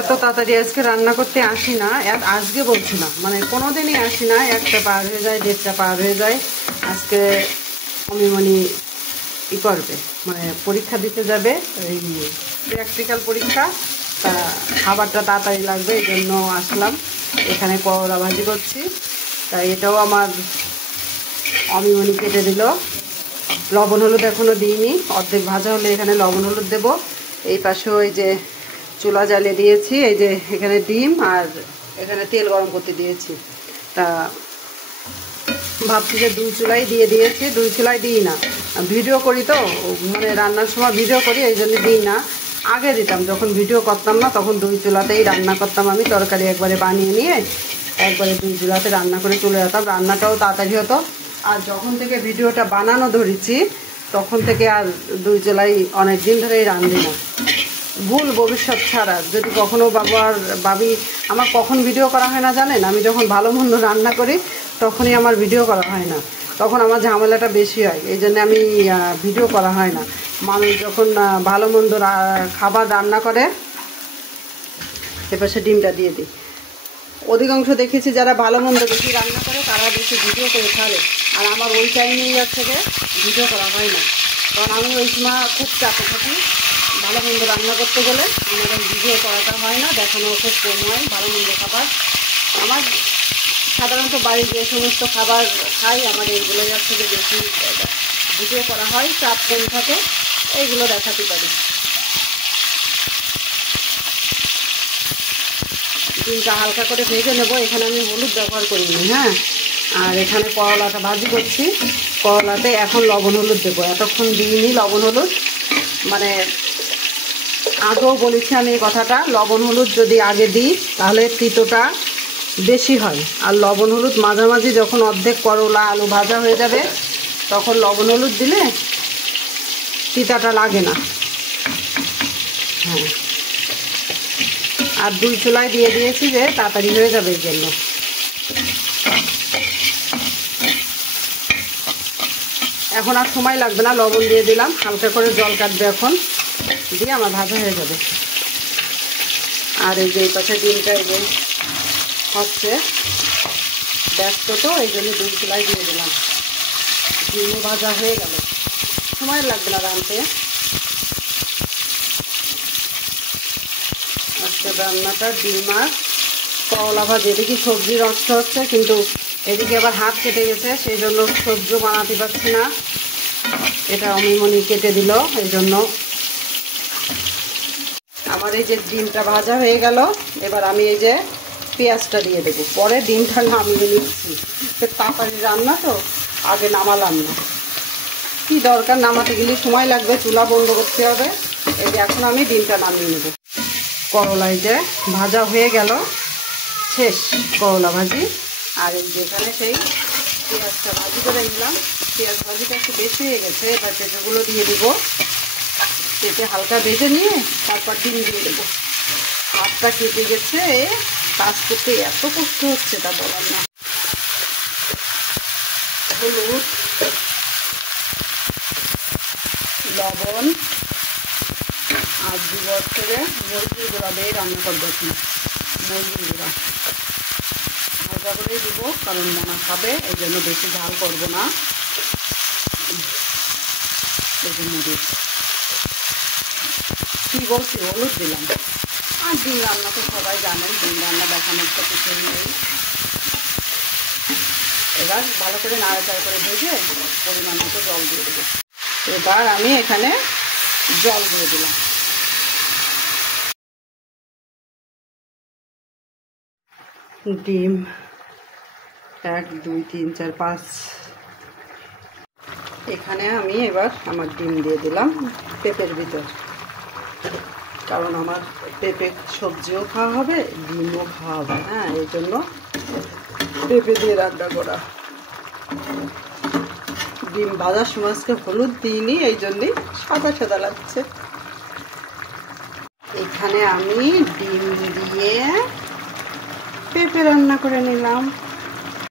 এত তাড়াতাড়ি আজকে রান্না করতে আসি না, আজকে বলছি না, মানে কোনোদিনই আসি না। 1টা পার হয়ে যায়, 1:30টা পার হয়ে যায়। আজকে অমিমনি ই করবে, মানে পরীক্ষা দিতে যাবে, এই প্র্যাকটিক্যাল পরীক্ষা। তা খাবারটা তাড়াতাড়ি লাগবে, এই জন্য আসলাম। এখানে করলা ভাজি করছি, তাই এটাও আমার অমিমনি কেটে দিল। লবণ হলুদ এখনও দিইনি, অর্ধেক ভাজা হলে এখানে লবণ হলুদ দেবো। এই পাশে ওই যে চুলা জ্বালিয়ে দিয়েছি, এই যে এখানে ডিম আর এখানে তেল গরম করতে দিয়েছি। তা ভাবছি যে 2 চুলাই দিয়ে দিয়েছি, 2 চুলাই দিই না, ভিডিও করি তো, মানে রান্নার সময় ভিডিও করি, এই জন্য দিই না। আগে দিতাম, যখন ভিডিও করতাম না তখন 2 চুলাতেই রান্না করতাম আমি। তরকারি একবারে বানিয়ে নিয়ে একবারে 2 চুলাতে রান্না করে চলে যেতাম, রান্নাটাও তাড়াতাড়ি হতো। আর যখন থেকে ভিডিওটা বানানো ধরেছি তখন থেকে আর 2 চুলাই অনেক দিন ধরেই রান্ধি না। ভুল ভবিষ্যৎ ছাড়া, যদি কখনো ভাবি আমার কখন ভিডিও করা হয় না জানেন, আমি যখন ভালো মন্দ রান্না করি তখনই আমার ভিডিও করা হয় না, তখন আমার ঝামেলাটা বেশি হয়, এই জন্য আমি ভিডিও করা হয় না। মানুষ যখন ভালো মন্দ খাবার রান্না করে, এপাশে ডিমটা দিয়ে দিই। অধিকাংশ দেখেছি যারা ভালো মন্দ বেশি রান্না করে তারা বেশি ভিডিও করে ছাড়ে, আর আমার ওই টাইমেই থেকে ভিডিও করা হয় না, কারণ আমি ওই সময় খুব চাপে থাকি। ভালো মন্দ রান্না করতে গেলে আমাদের ভিডিও করাটা হয় না, দেখানো খুব কম হয় ভালো মন্দ খাবার। আমার সাধারণত বাড়ির যে সমস্ত খাবার খাই, আমার এইগুলো থেকে বেশি ভিডিও করা হয়, চাপ কম থাকে, এইগুলো দেখাতে পারি। ডিমটা হালকা করে ভেজে নেব, এখানে আমি হলুদ ব্যবহার করিনি, হ্যাঁ। আর এখানে করলাটা ভাজি করছি, করলাতে এখন লবণ হলুদ দেবো, এতক্ষণ দিইনি লবণ হলুদ। মানে আগেও বলেছি আমি এই কথাটা, লবণ হলুদ যদি আগে দিই তাহলে তিতোটা বেশি হয়, আর লবণ হলুদ মাঝামাঝি যখন অর্ধেক করলা আলু ভাজা হয়ে যাবে তখন লবণ হলুদ দিলে তিতাটা লাগে না। হ্যাঁ, আর 2 চুলায় দিয়ে দিয়েছি যে তাড়াতাড়ি হয়ে যাবে এর জন্য। এখন আর সময় লাগবে না, লবণ দিয়ে দিলাম, হালকা করে জল কাটবে এখন, দিয়ে আমার ভাজা হয়ে যাবে। আর এই যে এই পাশে ডিমটা এই যে হচ্ছে, ব্যস্ত তো এই জন্য 2 চুলায় দিয়ে দিলাম। ডিমও ভাজা হয়ে গেল, সময় লাগবে না রাঁধতে। আজকে রান্নাটা ডিম আর করলা ভাজি, এদিকে সবজি নষ্ট হচ্ছে, কিন্তু এদিকে আবার হাত কেটে গেছে, সেই জন্য সবজিও বানাতে পারছি না। এটা অমিমনি কেটে দিল, এই জন্য। আমার এই যে ডিমটা ভাজা হয়ে গেল, এবার আমি এই যে পেঁয়াজটা দিয়ে দেবো, পরে ডিমটা নামিয়ে নিচ্ছি। তাড়াতাড়ি রান্না তো, আগে নামালাম না, কি দরকার, নামাতে গেলে সময় লাগবে, চুলা বন্ধ করতে হবে। এই যে এখন আমি ডিমটা নামিয়ে নেব। করলা এই যে ভাজা হয়ে গেল, শেষ করলা ভাজি। আর এই যে এখানে সেই পেঁয়াজটা ভাজি করে নিলাম, পেঁয়াজ ভাজিটা একটু বেশি হয়ে গেছে, এবার পেঁপেগুলো দিয়ে দিব। পেঁপে হালকা ভেজে নিয়ে তারপর ডিম দিয়ে দেবো। হাতটা কেটে গেছে, কাজ করতে এত কষ্ট হচ্ছে তা বলার না। হলুদ, লবণ আর দিব থেকে মরিচের গুঁড়া দিয়ে রান্না করবো, কি মরিচের গুঁড়া হালকা করেই দিব, কারণ মনা খাবে, এই জন্য বেশি ঝাল করবো না। মরিচ কি বলছি, হলুদ দিলাম। আর ডিম রান্না তো সবাই জানেন, ডিম রান্না দেখানোর তো কিছুই নেই। এবার ভালো করে নাড়াচাড়া করে ভেজে পরিমাণ মতো জল দিয়ে দেবো। এবার আমি এখানে জল দিয়ে দিলাম। ডিম 1 2 3 4 5, এখানে আমি এবার আমার ডিম দিয়ে দিলাম পেঁপের ভিতর, কারণ আমার পেঁপে সবজিও খাওয়া হবে, ডিমও খাওয়া হবে, হ্যাঁ, এই জন্য পেঁপে দিয়ে রান্না করা। ডিম ভাজার সময় আজকে হলুদ দিইনি, এই জন্যই সাদা সাদা লাগছে। এখানে আমি ডিম দিয়ে পেঁপে রান্না করে নিলাম।